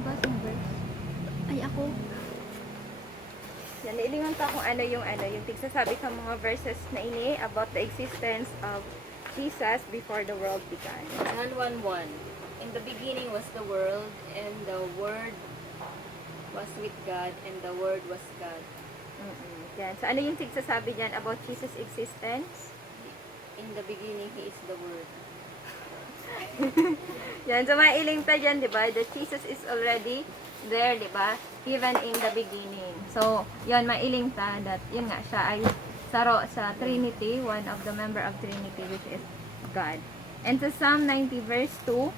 mabasa ng verse? Ay, ako. Yan, nailingan pa kung yung tigsasabi ka mga verses na ini about the existence of Jesus before the world began. John 1:1. In the beginning was the world, and the Word was with God, and the Word was God. Yan. So, ano yung tigsasabi dyan about Jesus' existence? In the beginning, He is the Word. Yan. So, mailing ta dyan, di ba? That Jesus is already there, di ba? Even in the beginning. So, yan, mailing ta that, yun nga, siya ay saro sa Trinity, one of the member of Trinity, which is God. And sa Psalm 90 verse 2,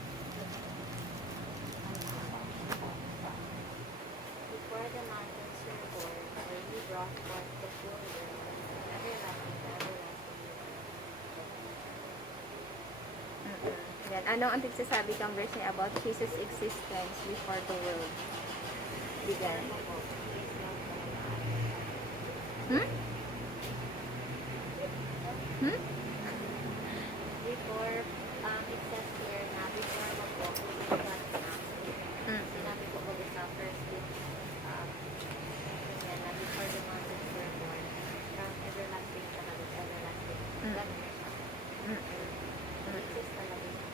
Before the mountains were born, where He brought forth the children, from everlasting to everlasting. yan, ano ang tigsasabi kang verse niya about Jesus' existence before the world began? Hmm? Hmm? Before, it says here na before po, God na. Sinabi ko po sa first week, na before the mountains were born, from everlasting to everlasting. Ganun na siya. Exist talaga siya.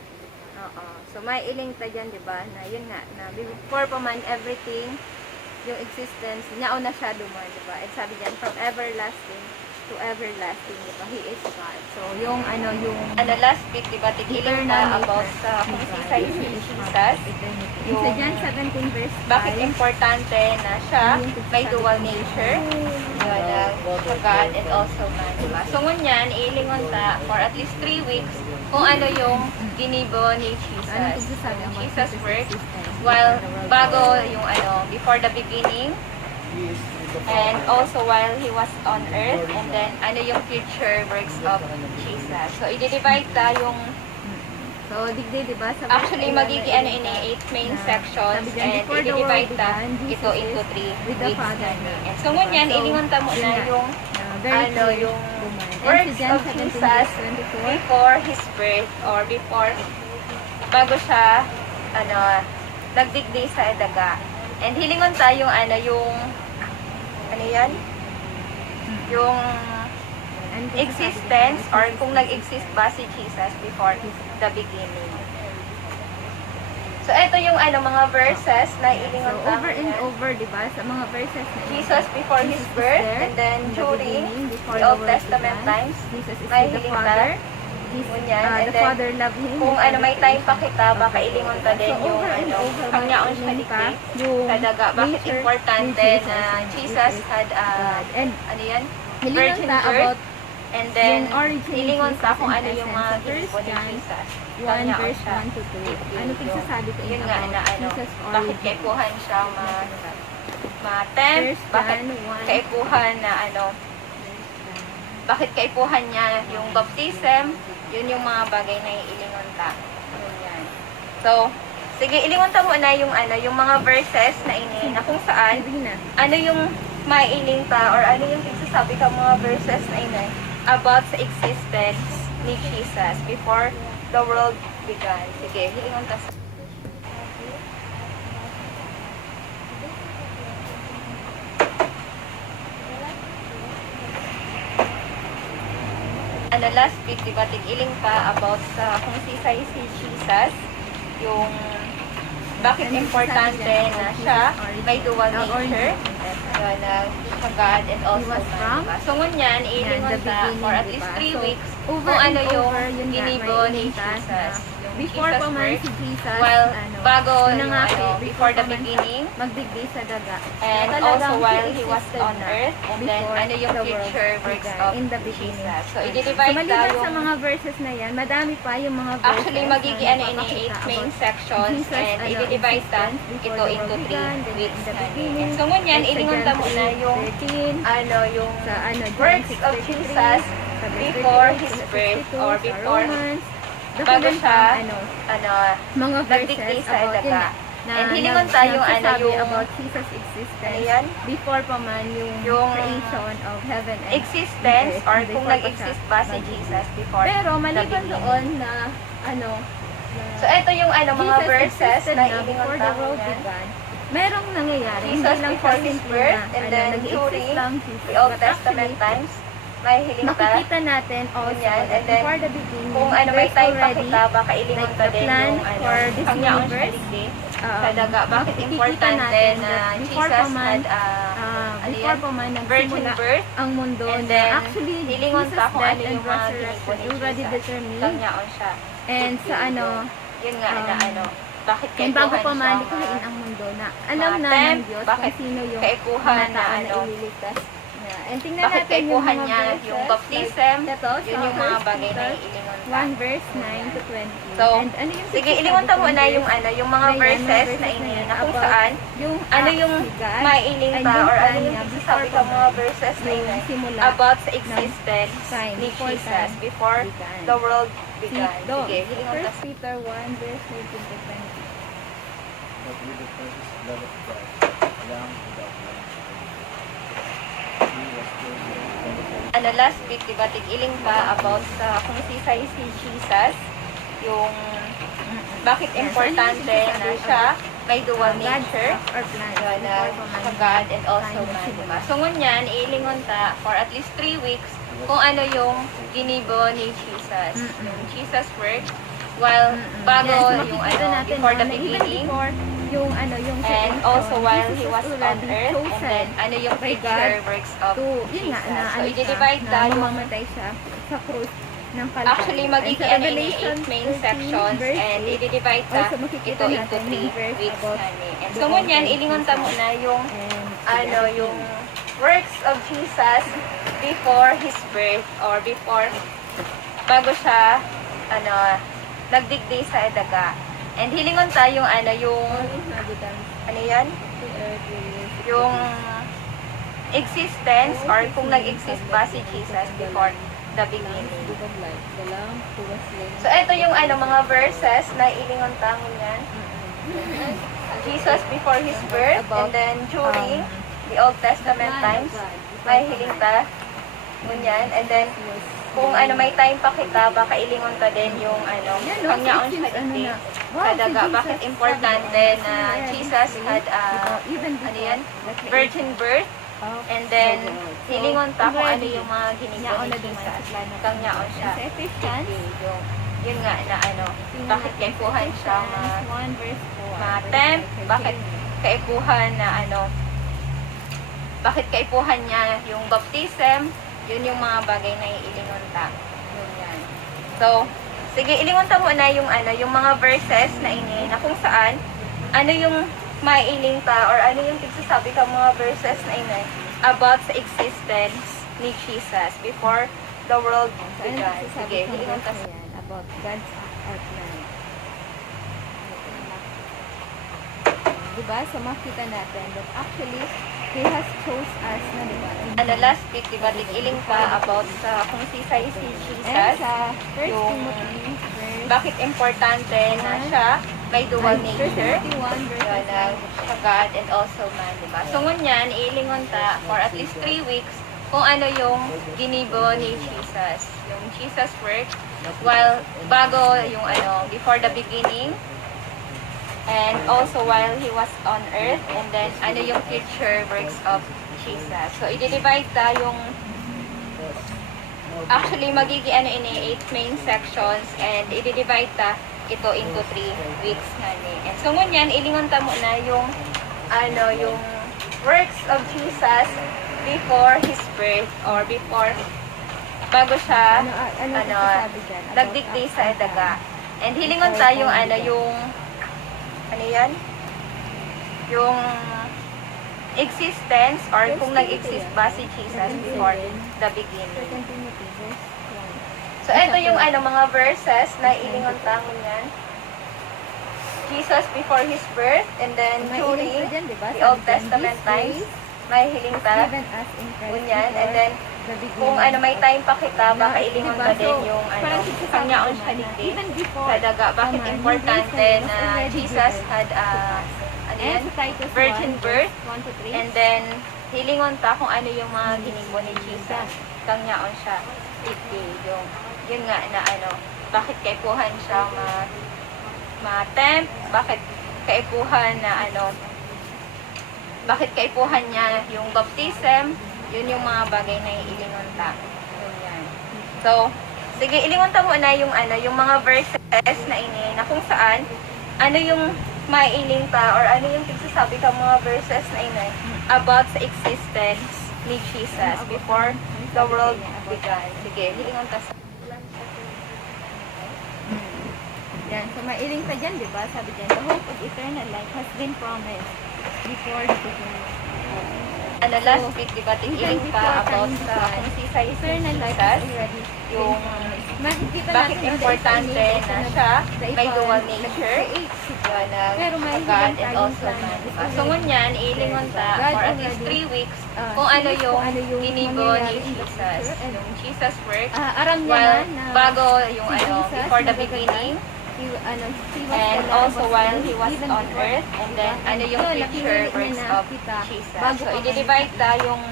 Oo. So, may iling ta dyan, di ba? Na yun nga, na before pa man everything, yung existence, niya na siya duman, di ba? At sabi dyan, from everlasting to everlasting, di ba? He is God. So, yung last week, di ba? Tigiling na about sa kung si Jesus, yung Sa John 17 verse 5. bakit importante na siya may dual nature, yun, sa God and also man, di ba? So, ngunyan, ilingon ta for at least 3 weeks kung ano yung ginibo ni Jesus. Ano tigsasabi about Jesus' Jesus' work, existence while before the world bago began? yung before the beginning, and also while He was on earth, and then ano yung future works of Jesus. So, i-divide ta yung So, digdi, di ba? Sa verse actually 11, magiging na 8 main na sections, sabi dyan, and before the world i-divide ta began, Jesus ito into is 3 with the weeks Father na. na. So, ngunyan, So, ilingon ta mo yun na nga. yung Very ano, clear yung duman. And works sa John of 17 Jesus verse 24, before His birth, or before, bago siya, nagdigdi sa daga. And hilingon tayo yung ano yan? Yung ano existence, or kung nag-exist ba si Jesus before the beginning. So, ito yung mga verses na So, ilingon over and over, di ba? Sa mga verses na yun, Jesus before His Jesus is birth, there and then in the during beginning, before the the Old world Testament began. times, Jesus is may with the hiling Father. ta. The Ngunyan, and then, Father loved Him. kung before the may time pa creation kita, of baka the ilingon world. pa din So, yung over and over, kangyaon siya mailing pa dikti yung sa daga. Bakit nature importante ni Jesus na and Jesus which is had God. And ano yan? hilingon Virgin ta birth. about And then, yung origin ni hilingon Jesus ta kung in ano yung essence. mga Sa ginipo ni John Jesus. 1 Kangyaon verse siya. 1 to 2. Yun, Ano pagsasabi ko yun nga na about Jesus' bakit origin? kaipuhan siya ma-tempt, First bakit John 1. kaipuhan na bakit kaipuhan niya yung baptism, yun yung mga bagay na iilingon ta. Yun yan. So, sige, ilingon ta muna yung mga verses na ini, na kung saan, Hindi na. ano yung maiiling ta, or ano yung sasabi ka mga verses na ini, about sa existence ni Jesus before the world began. Sige, hilingon ta. Last week, diba, tig-iling pa about sa kung si Jesus, yung bakit importante na siya may dual nature, yun, sa God and also was man, from diba? So, ngunyan, ilingon the ta beginning, for at least diba? 3 So, weeks over kung and ano yung over, yun nga, ginibo may ni iligtas Jesus. na Yung before Jesus pa man birth, si Jesus, while bago yun na yung nga, before the pa man siya beginning, magdigdi sa daga. and Na also talagang while He was existed on na earth, and then before ano yung the world future works began, of in the beginning. Jesus. So, So, i-divide maliban yung sa mga verses na yan, madami pa yung mga verses actually, magiging na nagpapakita 8 main about sections, Jesus, and i-divide ta existence before ito the world into 3 began, then weeks in the na. beginning, And so, ngunyan, like sa ilingon John ta muna yung 3:13, yung sa John works of 6:33, Jesus sa verse before 38, His sa birth, 52, or sa before Romans, bago dakulan siya pang, mga nagdigdi verses sa about yun daga. na And hilingon tayo nagsasabi yung about Jesus' existence ano yan? before pa man yung creation of heaven and Existence, earth, or before kung pa nag-exist siya ba si mag-exist. Jesus before Pero the maliban beginning. doon na So, ito yung ano, mga Jesus verses existed na na ilingon before the world yan. began. Merong nangyayari. Jesus hindi lang before siya His simple birth, na, and then nag-exist during lang Jesus. the Old But Testament actually, times, may hiling ka. makikita natin also Ganyan, that and then, before the beginning, Kung ano may there's time pa already kita, baka ilingon like ka the din plan yung ano, for this kangyaon siya universe. digdi. Sa daga, bakit makikita importante natin na that before Jesus pa man, had ano before yan? pa man Virgin nagsimula birth, ang mundo and na then actually hilingon Jesus' ta kung death ano and yung mga resurrection giniko ni already Jesus. determined. Kangyaon siya. And digdi. sa ano, Yun nga na ano, bakit and bago kaikuhan pa man siya likhain ang mundo na alam na temp, ng Diyos bakit kung sino yung kaikuhan mga na tao na ano, ililigtas niya. And tingnan bakit natin yung kaikuhan mga niya verses, yung baptism, like, ito, yun sa yung mga 1 bagay na Peter ilingon ta. 1 verse 9 to 20. So, and ano yung sige, sinasabi ilingon ta kong muna verse yung ano, yung mga na yan, verses na yan, ini na kung about saan yung ano yung God, mailing and pa yung or plan ano yung niya sabi before ka pa mga man, verses na yung ini simula about sa ng existence time, ni before Jesus time before began. the world began. Do, Sige, hilingon ta. 1 Peter 1 verse 19 to 20. But with the precious blood of Christ, a lamb without blemish, he was chosen from the whole Ano, last week, diba, tig-iling pa about sa kung si Jesus, yung bakit importante na siya may dual nature. Or plan. Yun, sa God and also man, diba? So, ngunyan, iilingon ta for at least 3 weeks kung ano yung ginibo ni Jesus. Yung Jesus work, while bago yung ano, before the beginning, before yung ano, yung and creation, also while Jesus He was on already earth, and chosen then ano yung by future God works of to, yun nga, Jesus. na So, ano siya, i-divide na tayo. mamamatay siya sa cross ng Calvary. Actually, And magiging sa ano ini, Revelation 8 main 13 sections, verse and 8, i-divide ta also makikita ito into natin 3 yung verse weeks about nani. And the so, ngunyan, orphan ilingon ta Jesus. muna yung and ano, yung works of Jesus before His birth or before, bago siya, ano, nagdigdi sa edaga. And hilingon ta yung ano, yung, ano yan? Yung existence or kung nag-exist ba si Jesus before the beginning. So, ito yung ano, mga verses na ilingon ta ngunyan. Jesus before His birth, and then during the Old Testament times, may hiling ta, ngunyan, and then, kung ano, may time pa kita, baka ilingon ta din yung ano, kangyaon siya digdi sa daga. Bakit importante na Jesus had, ano yan, virgin birth, and then, hilingon ta kung ano yung mga ginagawa ni Jesus, kangyaon siya digdi. Yun nga na ano, bakit kaikuhan siya ma-tempt, bakit kaikuhan na ano, bakit kaipuhan niya yung baptism, yun yung mga bagay na iilingon ta. Yun yan. So, sige, ilingon ta muna yung ano, yung mga verses na ini, na kung saan, ano yung maiiling ta, or ano yung tigsasabi ka mga verses na ini, about sa existence ni Jesus before the world began. Sige, ilingon ta sa about God's art plan. Diba? So, makita natin that actually, He has chose us na, diba? ano, last week, diba, tig-iling pa about sa kung si Jesus, And sa 1 yung Timothy, verse bakit importante na siya may dual nature. 1 verse Yun, sa God and also man, diba? So, ngunyan, ilingon ta for at least 3 weeks kung ano yung ginibo ni Jesus. Yung Jesus work, while bago yung ano, before the beginning, and also while He was on earth, and then ano yung future works of Jesus. So, i-divide ta yung, actually, magiging ano ini, 8 main sections, and i-divide ta ito into 3 weeks nga ni. And so, ngunyan, ilingon ta muna yung, ano, yung works of Jesus before His birth, or before, bago siya, ano, nagdigdi sa edaga. And hilingon ta yung, ano, yung, ano yan? Yung existence, or kung nag-exist ba si Jesus before the beginning. So, ito yung ano, mga verses na ilingon tangon yan. Jesus before His birth, and then during the Old Testament times, may hiling ta, kunyan, and then kung ano, may time pa kita, baka ilingon pa din yung ano, kangyaon siya digdi sa daga. Bakit importante na Jesus had, ano yan, virgin birth, and then hilingon ta kung ano yung mga ginigbo ni Jesus, kangyaon siya digdi. Yung, yun nga na ano, bakit kaipuhan siya ma-tempt, bakit kaipuhan na bakit kaipuhan niya yung baptism, yun yung mga bagay na iilingon ta. Yun yan. So, sige, ilingon ta muna yung mga verses na ini, na kung saan, yung maiiling ta, or ano yung tigsasabi ka mga verses na ini, about sa existence ni Jesus before the world began. Sige, ilingon ta sa Yan. So, mailing pa dyan, di ba? Sabi dyan, the hope of eternal life has been promised before the beginning. last week, di ba, tig-iling pa about sa kung si Eternal life Jesus, is already yung makikita bakit natin, importante na siya may dual nature, yun, Pero may God hidden and tayong also plan. man. So, ngunyan, iilingon ta God for at least already, 3 weeks ah, kung ano series yung kung ano yung ginibo mangyayari ni in the Jesus, future, and yung Jesus work, aram niya while na bago yung si Jesus before the nagagawa, beginning, he was and the also Lamb while slain he was even on before, earth, and then diba? ano yung Yun, future napili works niya na of kita Jesus. bago So, pa i-divide ta yung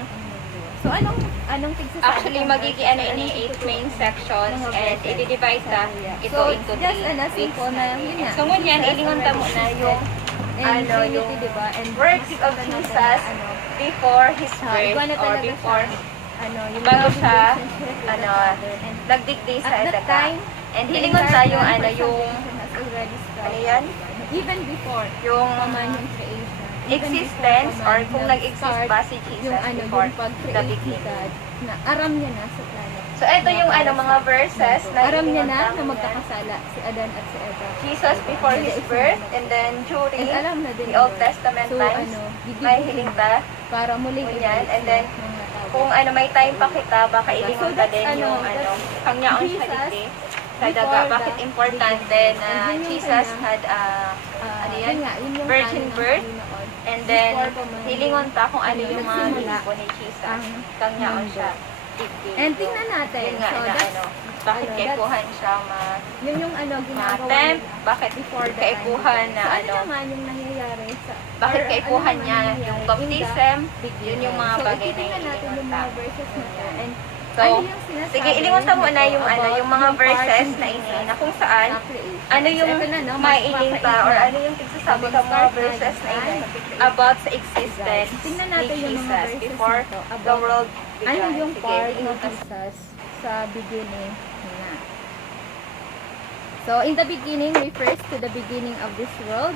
So, anong tigsasabi? actually ng magiging verses? ini Anong 8 main sections, mga and verses? i-divide ta ito So, into just 3 weeks. simple na yun nga. So, ngunyan, Jesus ilingon ta muna already yung and Trinity, yung diba? And works makikita of natin na, Jesus before his birth, iba na or talaga before siya, yung bago love siya, relationship with the Father. And nagdigdi sa at that daga. time, And the hilingon entire tayo plan for yung salvation has already started, ano yan? diba? Even before Yung pa man yung creation. Even existence, before pa or man kung nag-exist nag-start ba si Jesus yung before yung pag-create the ni beginning. God, na aram niya na sa planet. So, ito yung mga verses na aram niya hilingon na tayo na yan. magkakasala si Adan at si Eva. Jesus Diba? before Na his the birth, example. and then during And alam na din the Old Lord. Testament So, times, gigigitin may hiling ta. para muling Kunyan, i-break and then, sa mga tao. Kung may time pa kita, baka Diba? ilingon So, ka that's din yung that's kangyaon siya Jesus diti sa before daga. the Bakit importante beginning. na And yun yung Jesus kanyang, had ano yan? yun nga, yun yung Virgin ano ng birth. Panginoon. And then, Before pa man hilingon ta kung ano ano, yung mga nagsimula hinipo ni Jesus. ang Kangyaon mundo. siya. Diti. And tingnan natin. Yun nga So, na that's, bakit ano, kaipuhan siya yun yung ginagawa ma-tempt, nila bakit before the kaipuhan time. na So, ano naman yung nangyayari sa bakit or kaipuhan ano niya naman yung nangyayari in baptism, the beginning. yun yung mga So, bagay na ititingnan natin ilingon yung ta. mga verses na to. And So, ano yung sinasabi sige, ilingon ta muna yung about yung mga yung verses part na ng ini, Jesus na kung saan, na creation. ano yung So, ito na, no? mailing pa, or Magpapait na. ano yung tigsasabi ka mga Mag-start verses na na yan, ini, mag-create. about sa existence Tingnan ni natin yung mga Jesus verses before na to the about world began. ano yung Sige, part ilingon ng ta. Jesus sa beginning na. So, in the beginning refers to the beginning of this world.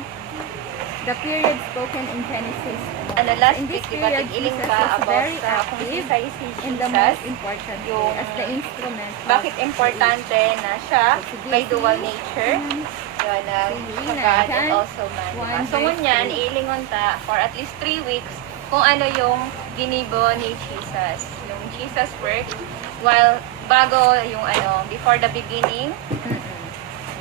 The period spoken in Genesis. Last In this week, diba, period, tig-iling Jesus ka was about very sa kung active si in the Jesus, most important way yung as the instrument of bakit importante na siya may dual nature, Mhm. yun, Sige sa na, God and dyan. also man. Diba? One So, verse ngunyan, three. iilingon ta for at least 3 weeks kung ano yung ginibo ni Jesus. Yung Jesus work, while bago yung before the beginning,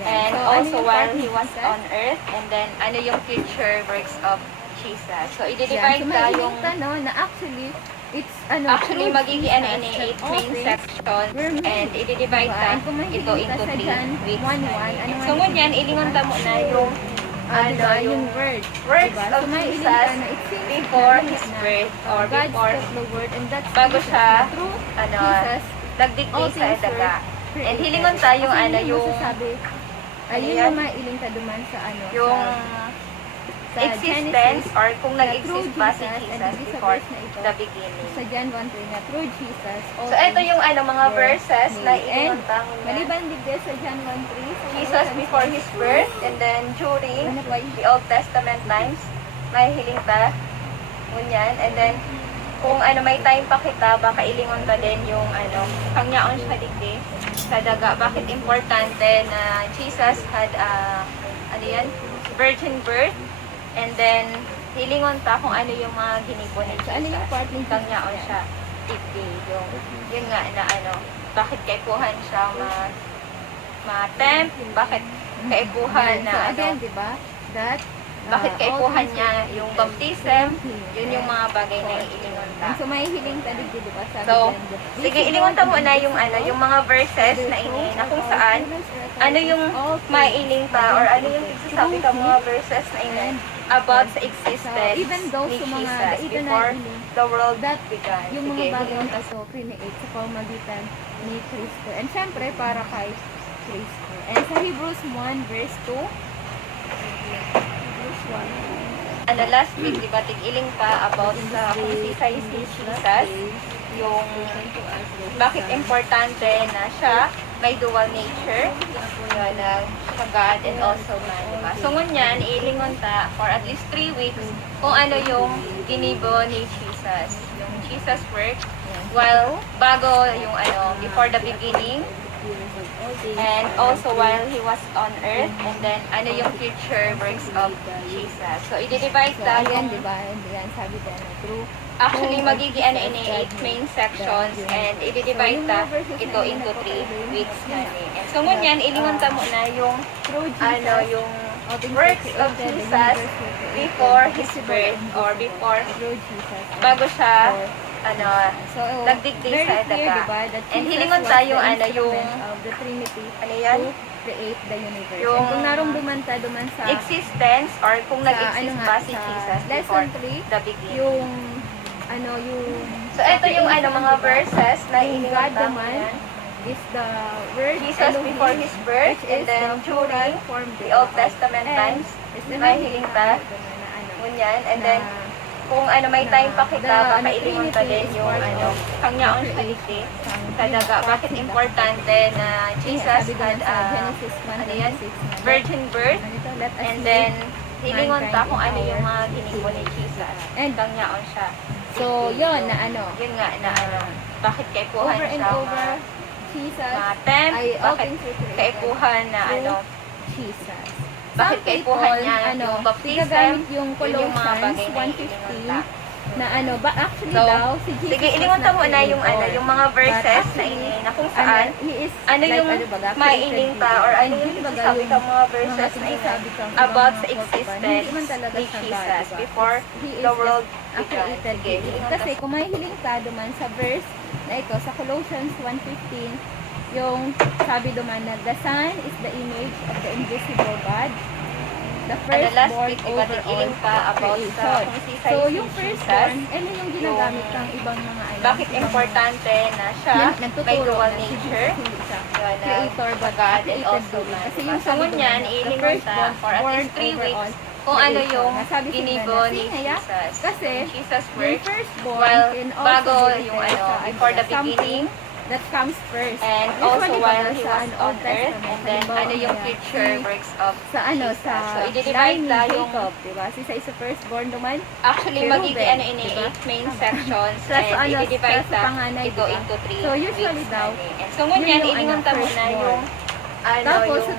and So, ano also yung while part ni he was Jesus? on earth, and then ano yung future works of Jesus. So, Yan. i-divide So, ta may yung iling na actually, it's actually through magiging Jesus ini that 8 all main things sections, were made. and i-divide Diba? ta And kung ito makikita into sa 3 John weeks. 1:1, ano So, nga ngunyan, yung ilingon ta muna yung diba, yung word. works Diba? of So, may iling Jesus na it seems before na his birth, or God before spoke the word, and that's bago Jesus. siya, Through nagdigdi Jesus, all sa things daga. were And created. hilingon ta yung Kasi yun yung masasabi, ano ayun yan? yung mailing ka duman sa yung sa existence, Genesis, or kung na nag-exist through ba si Jesus, and Jesus this is sa before verse na ito, the beginning. sa John 1:3 na through Jesus, all So, ito things yung mga were verses na made. ilingon And ta muna. maliban din din sa John 1:3, sa Jesus before his birth, and then during Ano ba the Old Testament times, may hiling ta, ngunyan, and then kung may time pa kita, baka ilingon ta din yung kangyaon siya digdi sa daga. Bakit importante na Jesus had ano yan, virgin birth, and then hilingon ta kung ano yung mga ginipo ni So, ano yung Jesus. part ni Jesus Kangyaon yan? siya digdi, yun nga na bakit kaipuhan siya ma-tempt, bakit kaipuhan So, na again, di ba, that bakit all kaipuhan things niya were yung created baptism, through him. yun yung And mga bagay na for iilingon him. ta. So, may hiling ta din, di ba, sabi So, dyan, the sige, visible ilingon ta and muna yung invisible, yung mga verses whether na ini, thrones na or kung powers, saan, rulers or ano authorities, yung all things maiiling pa, have or been ano yung created sabi through ka mga him. verses na ini, And about sa So, existence even those ni sa mga Jesus daitan na before iling, the world that began. yung Sige, mga bagay ilingon na ta. ito, create sa pamamagitan ni Kristo. And syempre, para kay Kristo. And sa Hebrews 1 verse 2, one. Ano, last week, di ba, tig-iling pa about sa kung si Jesus, yung bakit importante na siya may dual nature, yun, na siya God and also man, di ba? So, ngunyan, iilingon ta for at least 3 weeks kung ano yung ginibo ni Jesus, yung Jesus work, while bago yung ano, before the beginning, and also while he was on earth, and then ano yung future works of Jesus. So, i-divide So, ta ayan, yung, di ba? Yan, sabi ko na true. actually, magiging ano ini 8 main sections, and i-divide ta ito into 3 weeks na ni. And so, ngunyan, ilingon ta mo na yung, Through Jesus, ano, yung all things works were of created, the Jesus universe was created, before his visible birth and or invisible, before through Jesus. bago siya, Or, ano, so, nagdigdi very sa clear, daga. diba, that And Jesus hilingon was tayo, the ano, yung, instrument of the Trinity ano yan? to create the universe. Yung And kung narumduman ta duman sa Existence, or kung sa, nag-exist ano ba nga, si sa Jesus lesson before 3, the beginning. yung ano yung So, ito yung ano, creation, mga diba? verses na Yung ilingon God ta mo naman yan. is the word Jesus Elohim, before his birth, which and is then the plural during form, the diba, Old Testament and times, is may hiling ta, na ano, ngunyan, and na, then, kung ano, may na time pa kita, the, baka ano, ilingon ta Trinity din is yung part ano, of kangyaon the sa creation. sa daga. Bakit importante na Jesus sabi had din sa Genesis ano yan? 1:26 na, virgin birth, ano ito, let us and make then hilingon ta kung ano mankind yung in mga our ginibo ni Jesus. And Kangyaon siya. so yun na ano, Yun nga na ano, bakit kaipuhan over and siya over Jesus mga temp, ay all bakit things were created kaipuhan na through ano, Jesus. bakit Some kaipuhan people, niya ano, yung baptism, gagamit yung yun yung mga Colossians bagay na ilingon ta. 1:15 na ano, ba actually So, daw si Jesus Sige, was ilingon ta not muna yung ano, creator. yung mga But verses na actually, ini na kung saan he is ano like, yung baga, mailing created pa being. or ano And yung yun, baga, sinasabi yung ka mga verses mga na ini sinasabi kang about ibang sa mga existence hindi man talaga ni siya God, Jesus diba? before He is the world just a began. created Sige, being. hilingon Kasi ta. kung may hiling ka duman sa verse na ito, sa Colossians 1:15, yung sabi duman na the Son is the image of the invisible God, the Ano, last firstborn week, diba, over all tigiling pa about sa creation. kung si So, si yung Jesus, firstborn, ano yung ginagamit ng ibang mga ano? bakit ibang importante na siya mga, nagtuturo may dual na si nature, Jesus hindi siya yun, na creator but God and created also being. man. Kasi Diba? yung So, sabi ngunyan, doon, the iilingon ta firstborn for at born least 3 over all weeks kung ano creation. yung Nasabi si ginibo Brenda, ni kaya, Jesus. kasi Yung Jesus yung work, firstborn while can also bago be yung referred ano, sa, before the something beginning, that comes first. and Usually, also while baga he sa was an on Old earth, Testament, and then halimbawa, ano yung kaya, future works of sa ano, Jesus. sa So, line i-divide ni ta yung Jacob, diba? Si sa isa firstborn naman, actually si magiging Ruben, ano ini diba? 8 main sections Plus, and ano, i-divide plus ta panganay, ito diba? into 3 So, usually weeks daw, na ni. And so ngunyan, yun yung, ilingon ta muna firstborn. yung ano Tapos, yung sa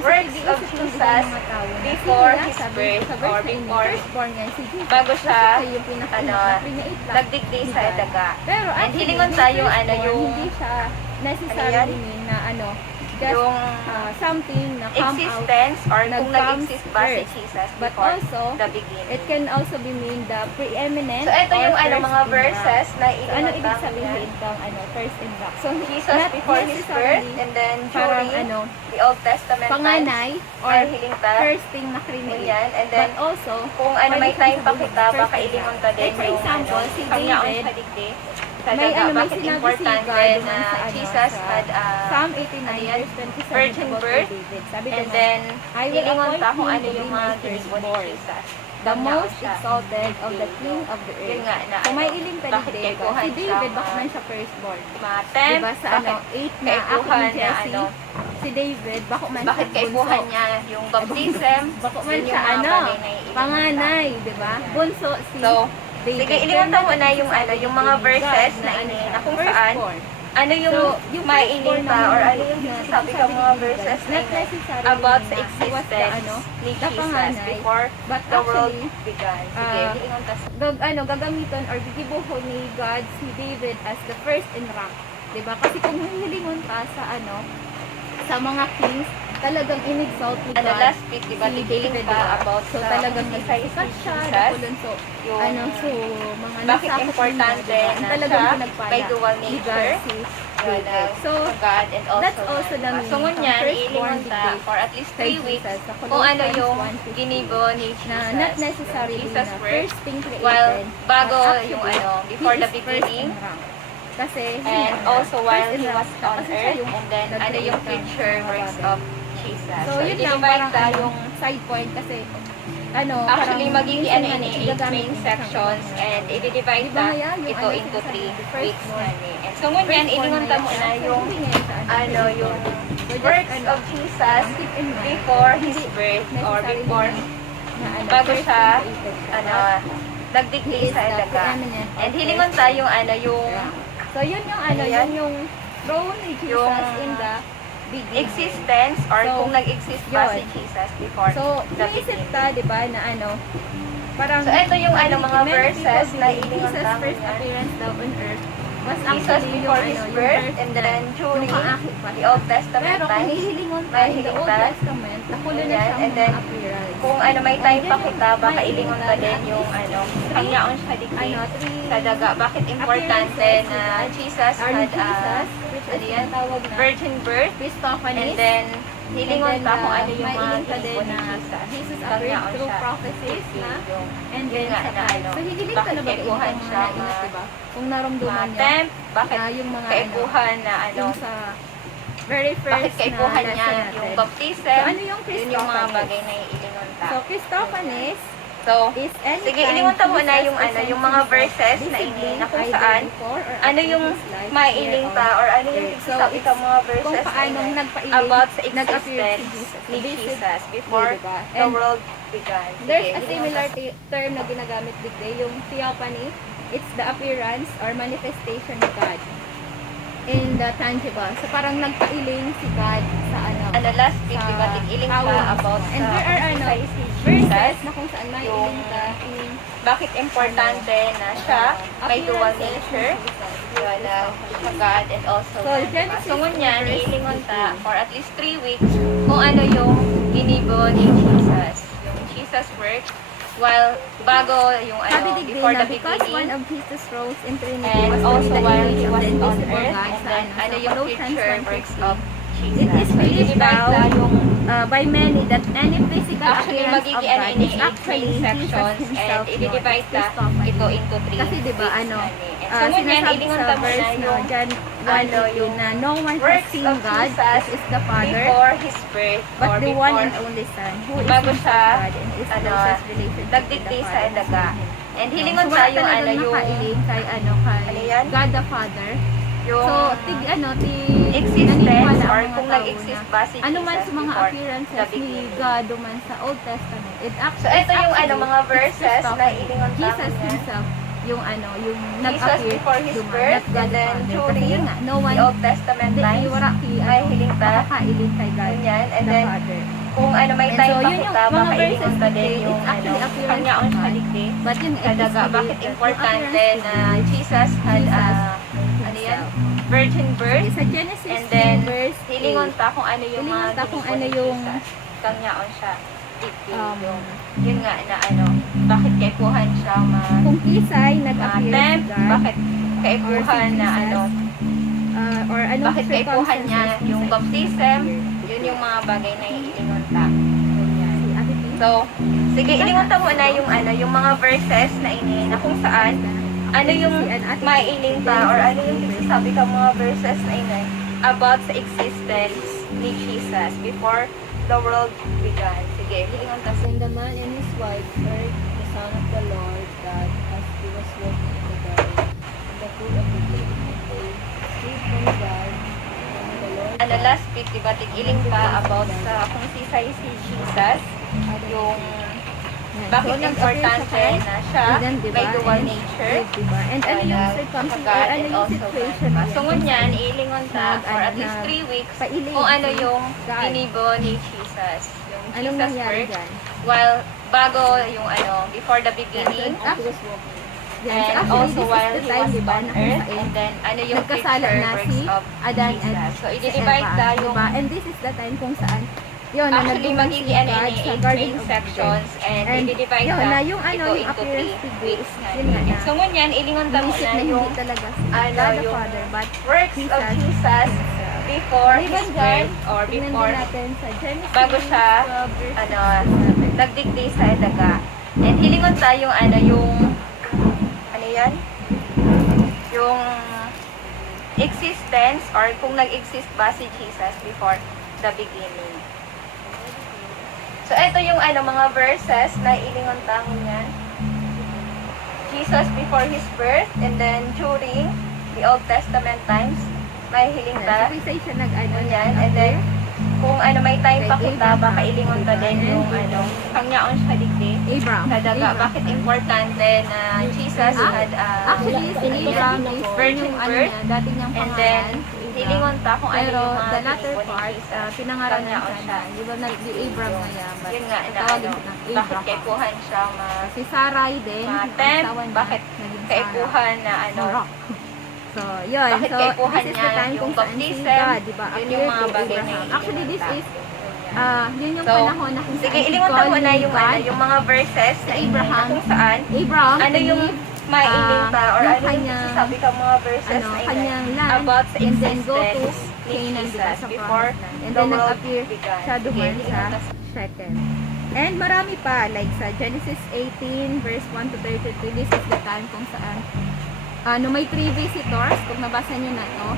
works tig-iisip of ng Jesus ibang mga tao na before sila, his sabi birth sa or verse 9, before firstborn nga si Jesus. bago siya, Kasi yung ano, pinaka-create lang. nagdigdi sa Diba? daga. Pero And actually, hilingon yung tayo, ano, firstborn, yung hindi siya ano necessarily yan? mean na ano, just yung something na come out. existence or kung nag-comes nag-exist ba si first. Jesus But before also, the beginning. it can also be mean the preeminent So ito or yung ano first mga in verses rank. na So, ano ilingon ibig ta sabihin kang ano, first in rank? So, Jesus not before his birth necessarily and then parang during ano, the Old Testament panganay times or may hiling ta first thing na create. ngunyan, and then But also, kung ano may pwede time kang pa sabihin, kita first baka in ilingon rank. ta din Like for yung example, ano, si kangyaon David, sa digdi sa may daga. ano, may Bakit sinabi si importante God na naman sa ano, Jesus sa had Psalm ano 89 yan? verse 27 Virgin about birth, David. Sabi and naman, then I will hilingon appoint ta kung him ano to be yung my mga ginibo ni firstborn, Jesus. the Kangyaon most siya. exalted of the king of the Yun earth. nga na So, may ano, iling bakit taligdig. kaipuhan Si siya David, baka mga man siya firstborn. matem, Diba sa ano, bakit 8 na ako kaipuhan ni na Jesse, ano, si David, baka man bakit siya kaipuhan bunso. niya yung baptism, Baka man yun siya yung mga ano, bagay na iilingon ta. panganay, diba? Bunso si So, David. sige, ilingon ta Pero muna yung nagsasabi ano, yung ni mga God verses na ano ini, siya, na kung saan, firstborn. ano yung So, yung mailing firstborn pa naman or yung ano yung na sinasabi ka sinasabi mga ni verses God, na not ini necessarily about na sa he was the existence ano, ni the Jesus panganay, before but the world actually, began. Sige, hilingon ta. gagamiton or gigibuhon ni God si David as the first in rank. 'Di ba? Kasi kung hihilingon ka sa ano, sa mga kings, talagang in-exalt ni Ano, God last week, diba, si tigiling David, pa diba? about So sa talagang kung si nagsikat siya, Jesus, napulunso, yung ano, so mga bakit nasakop importante niya, diba? na Talagang siya pinagpala may dual ni God nature, si yun, David. So, God and also that's also the man. meaning So, ngunyan, ng firstborn iilingon ta dictate for at least kay 3 weeks Jesus sa kung ano Colossians yung 1:15, ginibo ni Jesus. na not necessarily Jesus na work, first thing created, while bago but actually, yung ano, before he the is first beginning, in rank. Kasi, and yun, also while first in he rank was siya, on kasi siya earth, yung and then ano yung nag-create ng future mga works bagay. of Jesus. So, yun lang, i-divide parang ta ano, yung side point kasi Actually, parang magiging minsan ano nga ini, 8 gagamit main mo sa sections mga- and i-divide Diba ta nga yan, yung ito ano, into sinasabi 3 ko, first weeks born. na ni. And so ngunyan, ilingon ta muna yung ano, yung works of Jesus before His birth or before bago siya ano, nagdikti sa daga. And hilingon ta yung ano, yung So yun yung ano, Ano yan? yun yung role ni Jesus Yung in the beginning. existence or So, kung nag-exist ba si yun. Jesus before So, the iniisip beginning. ka, di ba, na ano, parang, So, ito yung ano, mga many verses people na believe ilingon Jesus' ta first yan. appearance daw on earth was Jesus actually before yung, His ano, yung birth birth and na- then during yung kaakit pa the siya. Old Testament Pero kung times. hihilingon may tayo in the Old hilingan. Testament, nakulo na Ganyan, siyang and mga then, appearance. Kung ano may time And pa then, kita, baka may ilingon ilingan ka na din at yung least ano, three, kangyaon siya dikti three sa daga. Bakit importante appearances na ni God Jesus or ni had Jesus, which ano is yan, tinatawag na virgin birth, Christophanis. and then hilingon And then, ka kung ano yung may mga iling ka din ginibon ni na Jesus. Jesus appeared Kangyaon through siya. prophecies na Yung and Yun then nga sa na Christ. ano, So, hihiling bakit ka na ba kaipuhan yung siya mga ingat, ma- diba? Kung naramdaman niya temp, bakit na yung mga kaipuhan na ano, yung sa very first bakit kaipuhan na niya lesson yung natin. baptism, So, ano yung yun yung mga Christophanis? bagay na ilingon ta. So, Christophanis So, is any sige, time ilingon ta muna Jesus yung ano, presents yung mga himself verses na visibly ini na kung either saan before or ano after yung his life maiiling here ta on or ano yung earth. So, sabi ka mga kung verses na paano ini nagpailing, about sa nag-appear existence si Jesus. ni Visit- Jesus before diba? the And world began. Sige, there's a ilingon similar ta. term na ginagamit bigla, yung theophany. It's the appearance or manifestation of God in the tangible. So parang nagpailing si God sa ano. Ano, last week, sa di ba, tig-iling tao ka mismo. about And sa there are ano, kung si verses Jesus, na kung saan may yung iling ka in bakit importante na siya may dual nature, yun, sa God and also So, man, diba? Genesis So, ngunyan, verse iilingon ta 18. for at least 3 weeks kung ano yung ginibo ni Jesus. Yung Jesus work, while bago yung Sabi ano, digdi before na the because one beginning, of Jesus roles in Trinity and was to also be the while image he of was the on invisible earth, God and sa then ano, ano sa yung Colossians future works 1:15. of Jesus. It is So, believed i-divide daw ta yung by many that any physical actually appearance of magiging God ano ini is 8 actually main Jesus sections himself. and i-divide ta ito into 3 Kasi diba, ano, so ngunyan, sinasabi ilingon sa ta muna verse no, yung John ano, 1:18 yung na no one has works seen of God, Jesus this is the Father, before His birth but or the one before and only Son, who is bago himself siya, God and is ano, closest relationship with nagdikti the sa Father. daga. And hilingon So, sa wala yung ano, talagang yung nakailing kay ano, kay Ano yan? God the Father. yung So, tig existence naniniwala or ang mga kung tao nag-exist na ba si ano man Jesus sa mga before appearances the ni beginning. God man sa Old Testament. It So, actually, ito yung ano, mga verses na ilingon sa Jesus amin yan. himself, yung ano, yung Jesus nag-appear before His duman, birth, not God and the then Father. Kasi during yun nga, no one, the Old Testament hindi, times, wala ki, may hiling ta, makakailing kay God, ganyan, and the then Father. kung ano may And time so, pa yun yung kita, mga baka verses ilingon ka din today, yung it's actually ano, appearance kangyaon of siya God. dikti But yun, sa daga. Bakit importante na Jesus had ano yan, virgin birth, sa Genesis and then 3 verse hilingon 8, ta kung ano yung mga hilingon ta kung ginibon ano ni yung, Jesus. Kangyaon siya dikti um, yung yun nga na ano, bakit kaipuhan siya kung kisay nag-appear temp, si God, bakit kaipuhan na Jesus, ano, or anong bakit kaipuhan niya circumstances yung kung saan baptism, nag-appear. yun yung mga bagay na iilingon ta. Ganyan. Si Ate Pink. So, sige, ilingon ta muna yung ano, yung mga verses na ini na kung saan ano yung maiiling ta or ano yung sabi ka mga verses na ini about sa existence ni Jesus before the world began. Sige, hilingon ta sa And the man and his wife heard the sound of the Lord God as he was walking in the garden in the cool of the day, and they escaped from God, and the Lord ano last week, diba, tig-iling pa about sa kung si Jesus, yung bakit importante na siya may dual nature. Diba? And ano yung sa circumstance, God or ano and yung also situation man. niya? So, ngunyan, iilingon ta for at Nag- least nag- 3 weeks pailing kung ano si yung God. ginibo ni Jesus. Yung Anong Jesus nangyari birth, dyan? while bago yung ano, before the beginning, as he was walking. Yan. and So, actually, also this is while the he time, was diba, on na kung earth, saan and then ano yung nagkasala future na works si of Adan Jesus. at So, si i-divide Eva, ta yung diba? And this is the time kung saan yun, na actually nagduman si magiging ano God ini, sa 8 Garden main of sections and And i-divide yun, ta na yung ano, ito yung into appearance 3 today, weeks na. yun nga na. So, ngunyan, ilingon ta Naisip muna na yung hindi talaga si ano, God the yung Father, but works of Jesus before His Maliban dyan, birth or tingnan before din natin sa Genesis bago siya, 12 verse ano, 67. nagdikti sa daga. And hilingon tayo ano yung ano yan? Yung existence or kung nag-exist ba si Jesus before the beginning. So, ito yung mga verses na ilingon tangon yan. Jesus before His birth, and then during the Old Testament times, may hiling ta. So, isa siya nag-ano Yan, and then, kung may time pa Kay kita, baka Abraham, ilingon ta din yung kangyaon siya digdi. Abraham. Sa daga, bakit importante na Jesus had Actually, si Abraham is virgin yung birth, niya, dati niyang and then, pangalan. si Abraham. hilingon ta kung ano Pero yung mga the latter tinipon ni part, Jesus. pinangaralan Kangyaon siya siya. na. Di ba na di Abraham nga yan? But Yun nga, na tawagin siya ng bakit Abraham. kaipuhan siya Si Sarai din, ma yung temp, asawa niya, bakit naging kaipuhan na Sarah. So, yun. Bakit So, kaipuhan this is niya the time yung kung saan si baptism, God, di ba, yun yung mga appeared to bagay na Abraham. Actually, this is, yun yung So, panahon na kung sige, saan ilingon ta muna calling yung God, yung mga verses na Abraham, kung saan Abraham, ano yung mailing pa or yung ano yung kanyang, sabi ka mga verses ano, na kanyang land, about sa and then go to existence ni Canaan, di ba, Jesus sa before promised land. And the then world nag-appear began. siya Sige, duman ilingon sa ta Shechem. And marami pa, like sa Genesis 18, verse 1 to 33, this is the time kung saan may 3 visitors, kung nabasa nyo na to,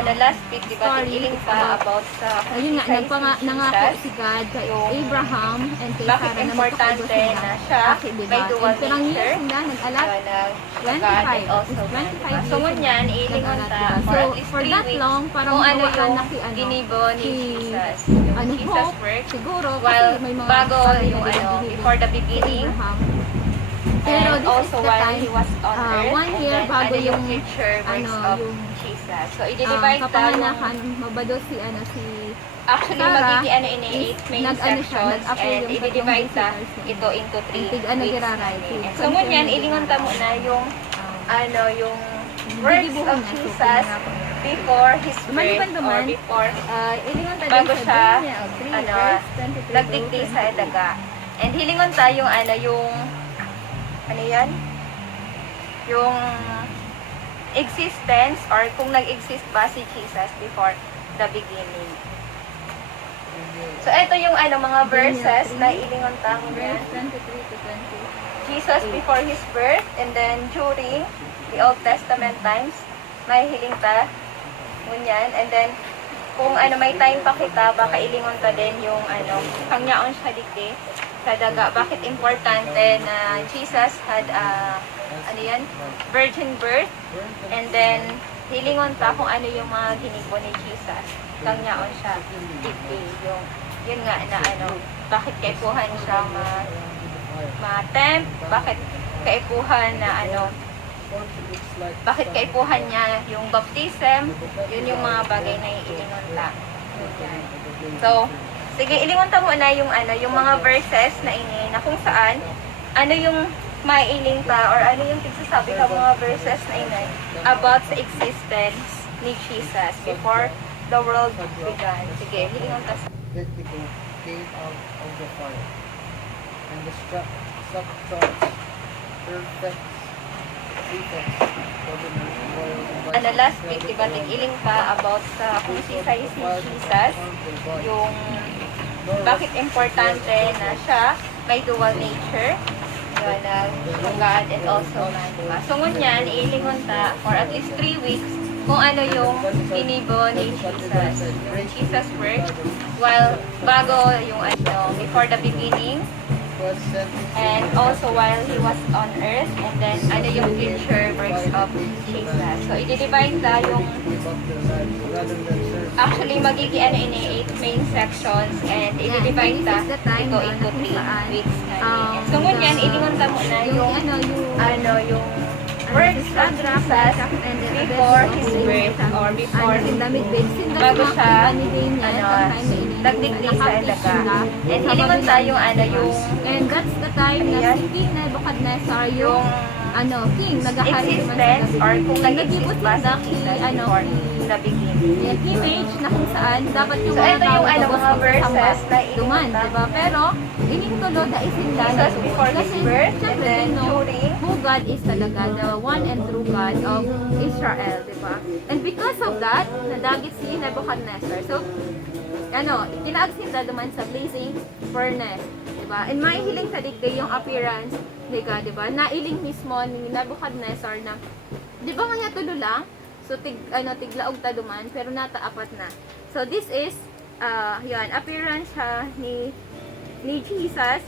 na last week, di ba, story iling pa about sa ayun nga, nangako si God kay yung Abraham and kay bakit Sarah na importante magkakaibos na sila. siya Bakit, diba? may dual And pirang nature, years sila nag-alat. 25 and also 25 So, ngunyan, ilingon nag-alat, ta diba? for So, at least for 3 that weeks long, parang kung ano hinawakan yung na ginibo ni si Jesus. Yung Jesus hope, work. siguro, While kasi may mga bago bagay yung na ginagawa before the si beginning, Abraham. Pero and this is also the while time, he was on earth, 1 year and then bago ano yung yung, future works of yung Jesus. So, i-divide ta yung kapanganakan, mabado si actually Sarah magiging ano in 8 main nag-ano siya, sections nag-appeal and yung i-divide ta tatlong visitors ito into 3 Yung tig- ano, weeks giraray, namin. tig- So, ngunyan, ilingon ta muna yung yung works of Jesus before His Maliban birth or duman, before ilingon tayo bago sa siya, Biblia, 3 ano, verse 23 to nagdigdi sa 22. daga. And hilingon ta yung ano yan? Yung existence or kung nag-exist ba si Jesus before the beginning. So, ito yung mga verses na ilingon ta yan. Verse 23 to 20. Jesus before His birth, and then during the Old Testament times, may hiling ta, ngunyan, and then, kung may time pa kita, baka ilingon ta din yung kangyaon siya digdi, sa daga, bakit importante na Jesus had, virgin birth, and then, hilingon ta kung ano yung mga ginibo ni Jesus, kangyaon siya digdi, yun nga na bakit kaipuhan siya ma-tempt, bakit kaipuhan na bakit kaipuhan niya yung baptism, yun yung mga bagay na ilingon ta. Yan. So, sige, ilingon ta muna yung mga verses na na kung saan, ano yung mailing ta or ano yung pagsasabi ka mga verses na about sa existence ni Jesus before the world began. Sige, ilingon ta. Vertigo came out of the fire, and the substance, perfect, defects, Last week, diba, nag-iling pa about sa kung si Jesus, yung bakit importante na siya may dual nature, yun, yung God and also man, diba? So, ngunyan, iilingon ta for at least 3 weeks kung ano yung ginibo ni Jesus, yung Jesus work, while bago yung before the beginning, and also while He was on earth, and then ano yung future works of Jesus. So, i-divide ta yung actually magiging in 8 main sections, and i-divide ta this is the time ito na into kung 3 saan, weeks na So, ngunyan, ilingon ta muna yung yung works of Jesus before His birth or before bago siya nagdigdi sa daga. And hilingon tayo yung and that's the time na si King Nebuchadnezzar yung king nagahari naman sa existence or kung gabi. nag-exist ba si Jesus before the beginning. Yung image na kung saan dapat yung So, ito yung mga verses na duman, ilingon ta. diba? Pero, inintulo da isinla Jesus before His birth, and then during who God is talaga, the one and true God of Israel, diba? And because of that, nadagit si Nebuchadnezzar. So, kinaagsinda duman sa blazing furnace, diba? And may hiling sa digday yung appearance, diba? Nailing mismo ni Nebuchadnezzar na, diba nga tulo lang? So, tiglaog ta duman, pero nataapat na. So, this is, appearance ni ni Jesus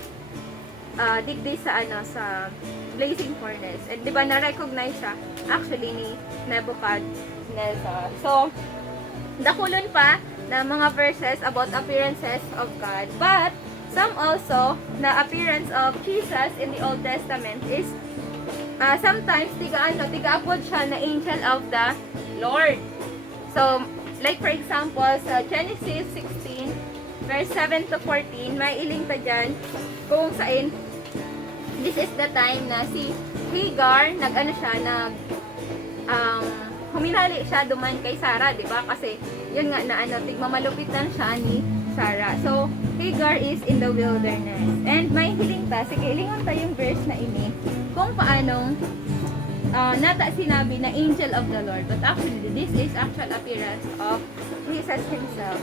digdi sa sa blazing furnace. And di ba na-recognize siya actually ni Nebuchadnezzar. So, dakulon pa na mga verses about appearances of God. But, some also, na appearance of Jesus in the Old Testament is sometimes tiga-apod siya na angel of the Lord. So, like for example, sa Genesis 16, verse 7 to 14, may iling ta dyan kung saan this is the time na si Hagar, huminali siya duman kay Sarah, di ba? Kasi, yun nga na tigmamalupitan siya ni Sarah. So, Hagar is in the wilderness. And may hiling ta, sige, ilingon ta yung verse na ini, kung paanong nata sinabi na angel of the Lord. But actually, this is actual appearance of Jesus himself,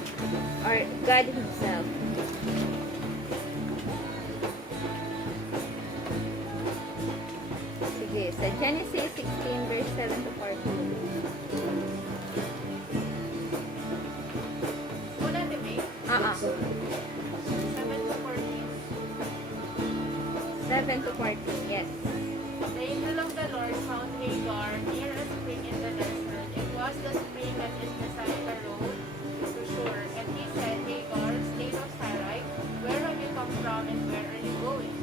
or God himself. Sige, sa Genesis 16, verse 7 to 14. Una, di ba? 7 to 14. 7 to 14, yes. The angel of the Lord found Hagar near a spring in the desert. It was the spring that is beside the road to Shur. And he said, Hagar, slave of Sarai, where have you come from and where are you going?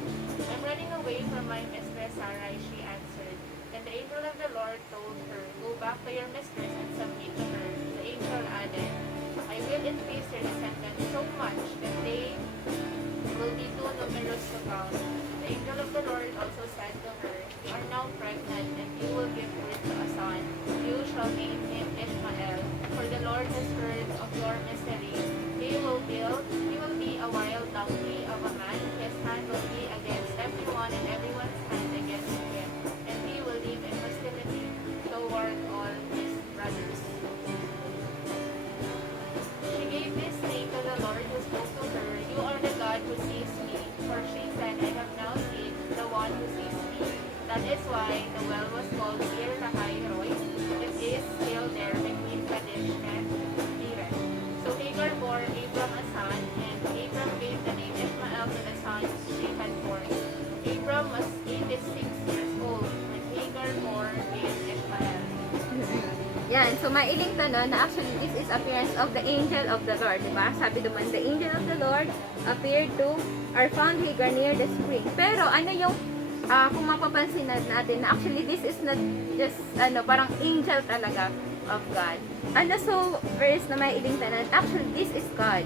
I'm running away from my mistress Sarai, she answered. Then the angel of the Lord told her, go back to your mistress and submit to her. The angel added, I will increase your descendants so much that they will be too numerous to count. The angel of the Lord also said to her, you are now pregnant and you will give birth to a son. You shall name him Ishmael, for the Lord has heard of your misery. He will be a wild donkey of a man. His hand will be against everyone and everyone's hand against him. And he will live in hostility toward all his brothers. She gave this name to the Lord who spoke to her, you are the God who sees me. For she said, I have now seen the one who sees me. That is why the well was called Ir Lahai Roi. It is still there between Kadesh and Bered. So Hagar bore Abram a son, and Abram gave the name Ishmael to the son she had born. Abram was 86 years old when Hagar bore him Ishmael. Yan, so mailing tanon na actually this is appearance of the angel of the Lord, diba? Sabi naman, the angel of the Lord appeared to or found Hagar near the spring. Pero ano yung kung mapapansin natin na actually this is not just parang angel talaga of God. So verse na mailing tanon, actually this is God.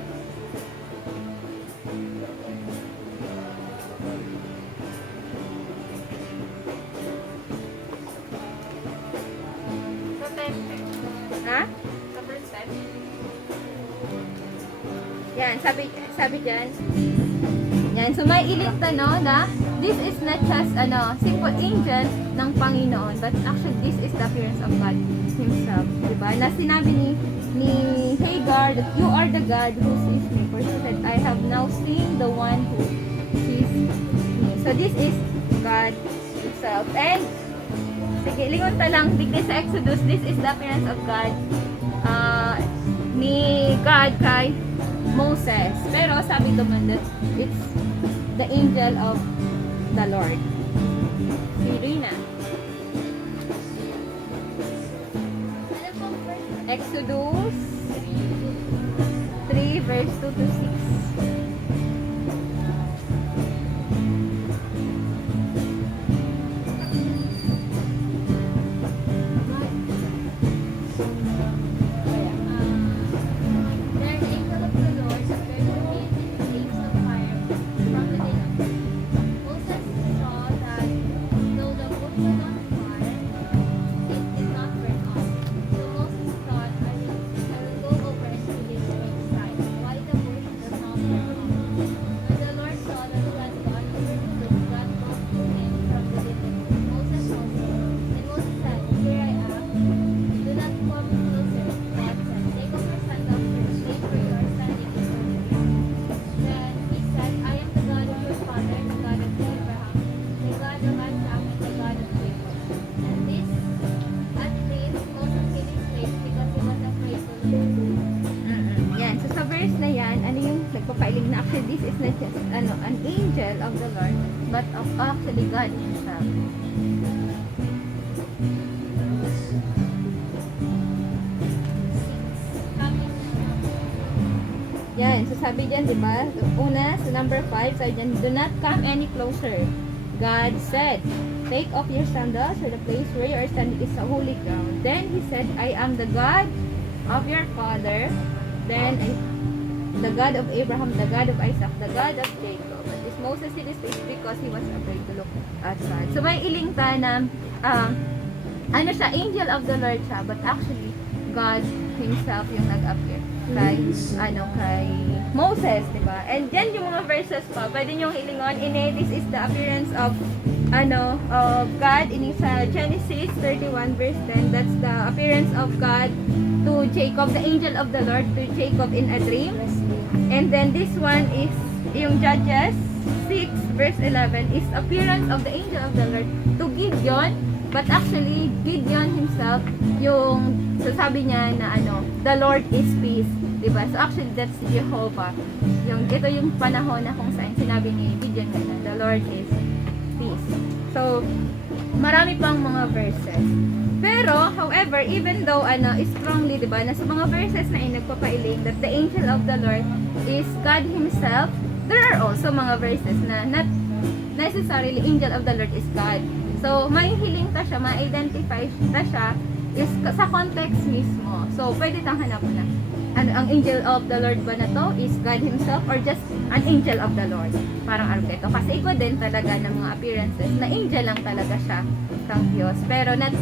Sa 10, Ha? sa verse 10, Yan, sabi dyan. Yan, so may ilit na this is not just simple angel ng Panginoon, but actually this is the appearance of God himself, diba? Na sinabi ni Hagar that you are the God who sees me. For she said, I have now seen the one who sees me. So this is God himself. And sige, lingon ta lang digdi sa Exodus, this is the appearance of God ni God kay Moses. Pero sabi naman that it's the angel of the Lord. Si Rina. Exodus 3 verse 2 to 6. Then the angel of the Lord appeared to him in flames of fire from within a bush. Moses saw that though the bush was on fire, it did not burn up. So Moses thought, I will actually this is not just an angel of the Lord, but of actually God Himself. Yan, so sabi dyan, di ba? Una, sa number 5, sabi dyan, do not come any closer. God said, take off your sandals, for the place where you are standing is a holy ground. Then He said, I am the God of your father. Then, the God of Abraham, the God of Isaac, the God of Jacob. But this Moses did this because he was afraid to look outside. So, may ilingta na, ano siya, angel of the Lord siya, but actually, God Himself yung nag-appear kay Moses, di ba? And then yung mga verses pa, pwede nyo hilingon, this is the appearance of God in sa Genesis 31 verse 10. That's the appearance of God to Jacob, the angel of the Lord to Jacob in a dream. And then this one is yung Judges 6 verse 11 is appearance of the angel of the Lord to Gideon, but actually Gideon himself yung sasabi niya na the Lord is peace, diba? So actually that's Jehovah. Ito yung panahon na kung saan sinabi ni Gideon na the Lord is peace. So marami pang mga verses. Pero however, even though strongly, diba, na sa mga verses na nagpapailing that the angel of the Lord is God Himself, there are also mga verses na not necessarily angel of the Lord is God. So may hiling ta siya, ma-identify ta siya is sa context mismo. So, pwede tang hanapon na. Ang angel of the Lord ba na to is God Himself or just an angel of the Lord? Parang arketo. Kasi iko din talaga ng mga appearances na angel lang talaga siya kang Diyos. Pero not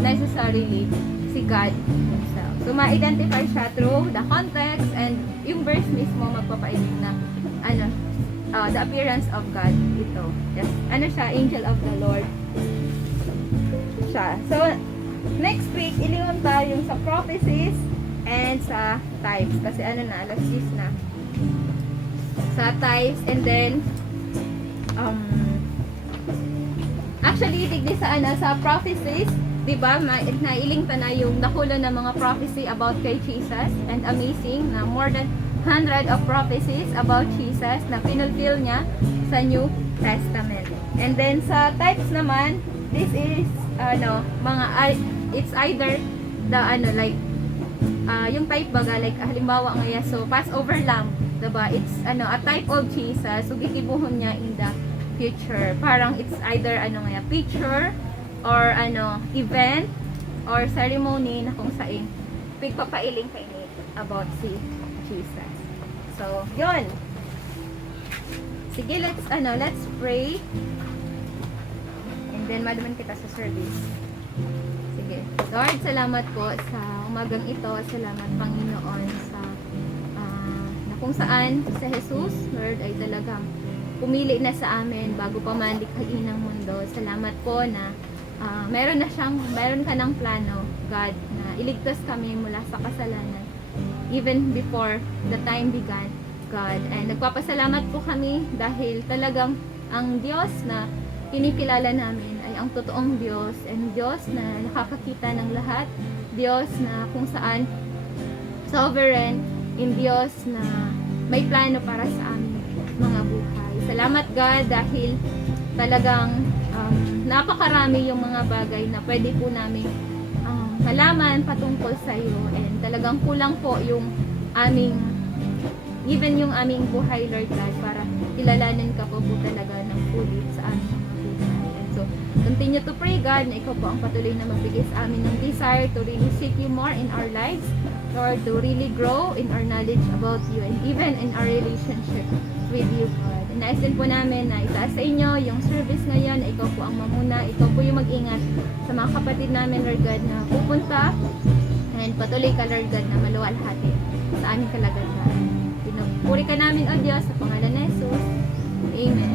necessarily si God Himself. So, ma-identify siya through the context and yung verse mismo magpapailing na the appearance of God ito. Yes. Siya? Angel of the Lord siya. So, next week, ilingon tayo yung sa prophecies and sa types. Kasi alas 10 na. Sa types and then actually, digdi sa prophecies, diba, nailing ta na yung nakulo na mga prophecy about kay Jesus and amazing na more than 100 of prophecies about Jesus na pinulfill niya sa New Testament. And then sa types naman, this is it's either the yung type baga like halimbawa ngayon so Passover lamb, diba? It's a type of Jesus, so gikibuhon niya in the future. Parang it's either picture or event or ceremony na kung saan pigpapailing kay ni about si Jesus. So, yun. Sige, let's pray. And then madaman kita sa service. Sige. Lord, salamat po sa umagang ito. Salamat, Panginoon, sa na kung saan sa Jesus, Lord, ay talagang pumili na sa amin bago pa man likhain ng mundo. Salamat po na meron ka ng plano, God, na iligtas kami mula sa kasalanan even before the time began, God. And nagpapasalamat po kami dahil talagang ang Diyos na kinikilala namin ay ang totoong Diyos and Diyos na nakakakita ng lahat, Diyos na kung saan sovereign, in Diyos na may plano para sa aming mga buhay. Salamat, God, dahil talagang napakarami yung mga bagay na pwede po namin malaman patungkol sa iyo, and talagang kulang po yung even yung aming buhay, Lord God, para kilalanin ka po talaga ng fully sa aming mga buhay. And so, continue to pray, God, na ikaw po ang patuloy na magbigay sa amin ng desire to really seek you more in our lives, Lord, to really grow in our knowledge about you and even in our relationship with you, God. And nais din po namin na itaas sa inyo yung service ngayon, na ikaw po ang mamuna, ikaw po yung mag-ingat sa mga kapatid namin, Lord God, na pupunta, and patuloy ka, Lord God, na maluwalhati sa aming kalagayan. Pinupuri ka namin, O Diyos, sa pangalan ni Jesus. Amen.